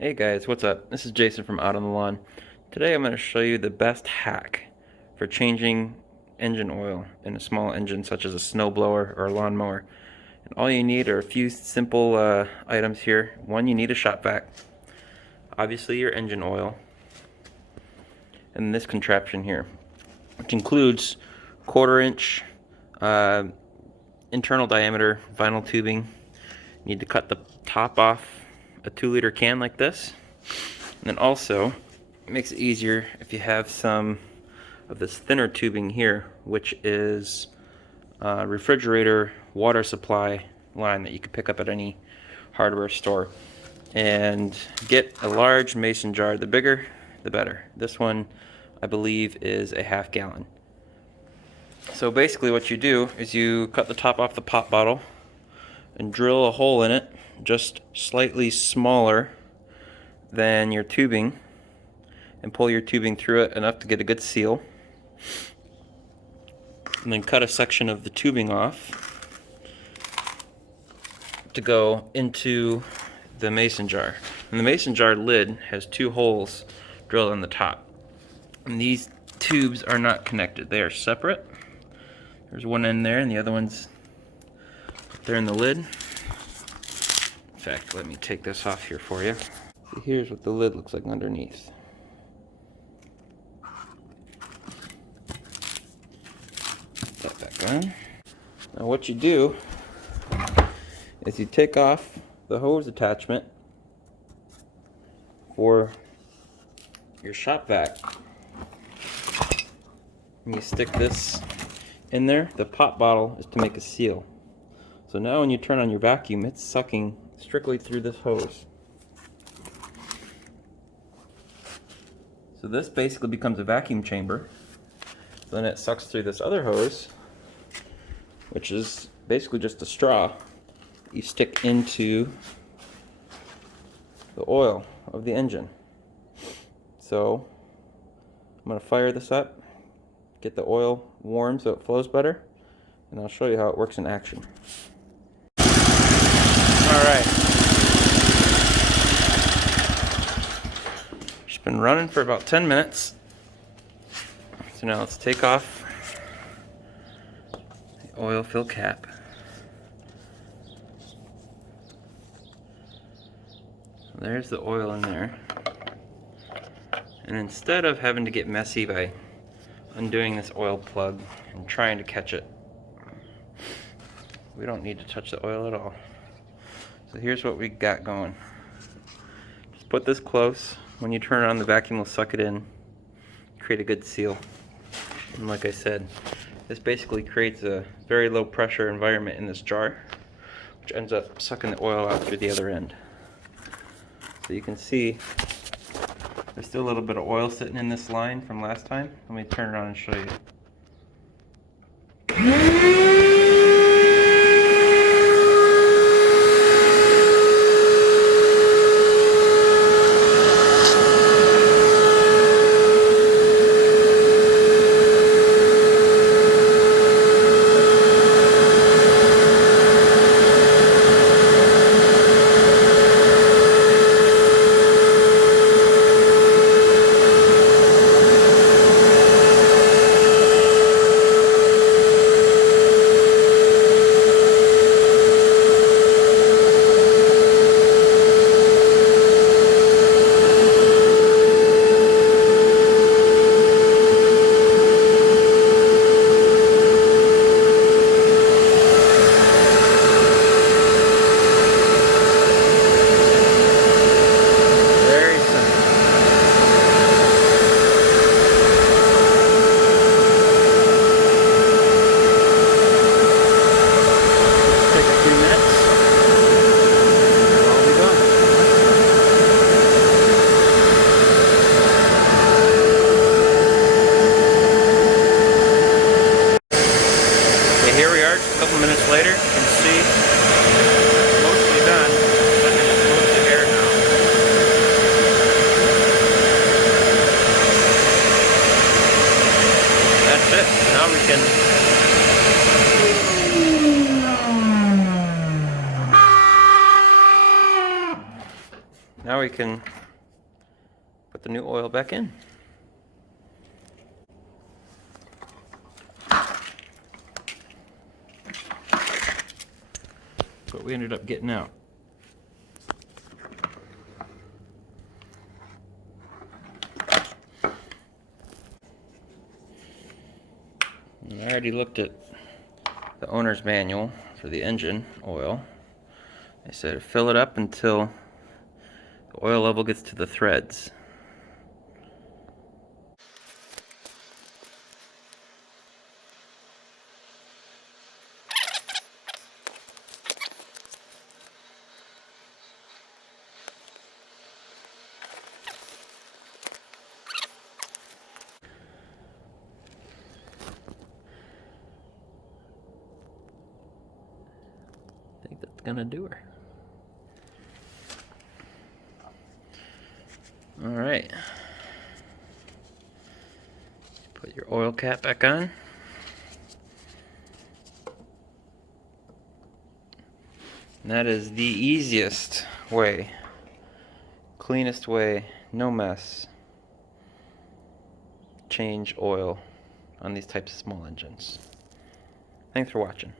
Hey guys, what's up? This is Jason from Out on the Lawn. Today I'm going to show you the best hack for changing engine oil in a small engine such as a snowblower or a lawnmower. And all you need are a few simple items here. One, you need a shop vac, obviously your engine oil, and this contraption here, which includes 1/4 inch internal diameter vinyl tubing. You need to cut the top off a 2-liter can like this, and then also it makes it easier if you have some of this thinner tubing here, which is a refrigerator water supply line that you can pick up at any hardware store, and get a large mason jar. The bigger the better. This one I believe is a 1/2 gallon. So basically what you do is you cut the top off the pop bottle and drill a hole in it just slightly smaller than your tubing, and pull your tubing through it enough to get a good seal, and then cut a section of the tubing off to go into the mason jar. And the mason jar lid has 2 holes drilled on the top, and these tubes are not connected, they are separate. There's one in there and the other one's there in the lid. In fact, let me take this off here for you. So here's what the lid looks like underneath. Put that back on. Now what you do is you take off the hose attachment for your shop vac, and you stick this in there. The pop bottle is to make a seal. So now when you turn on your vacuum, it's sucking strictly through this hose. So this basically becomes a vacuum chamber. Then it sucks through this other hose, which is basically just a straw you stick into the oil of the engine. So I'm going to fire this up, get the oil warm so it flows better, and I'll show you how it works in action. Alright. It's been running for about 10 minutes. So now let's take off the oil fill cap. So there's the oil in there. And instead of having to get messy by undoing this oil plug and trying to catch it, we don't need to touch the oil at all. So here's what we got going. Just put this close. When you turn it on, the vacuum will suck it in, create a good seal. And like I said, this basically creates a very low pressure environment in this jar, which ends up sucking the oil out through the other end. So you can see there's still a little bit of oil sitting in this line from last time. Let me turn it on and show you. now we can put the new oil back in. What we ended up getting out. I already looked at the owner's manual for the engine oil. They said fill it up until the oil level gets to the threads. I think that's gonna do her. All right. Put your oil cap back on. And that is the easiest way, cleanest way, no mess, change oil on these types of small engines. Thanks for watching.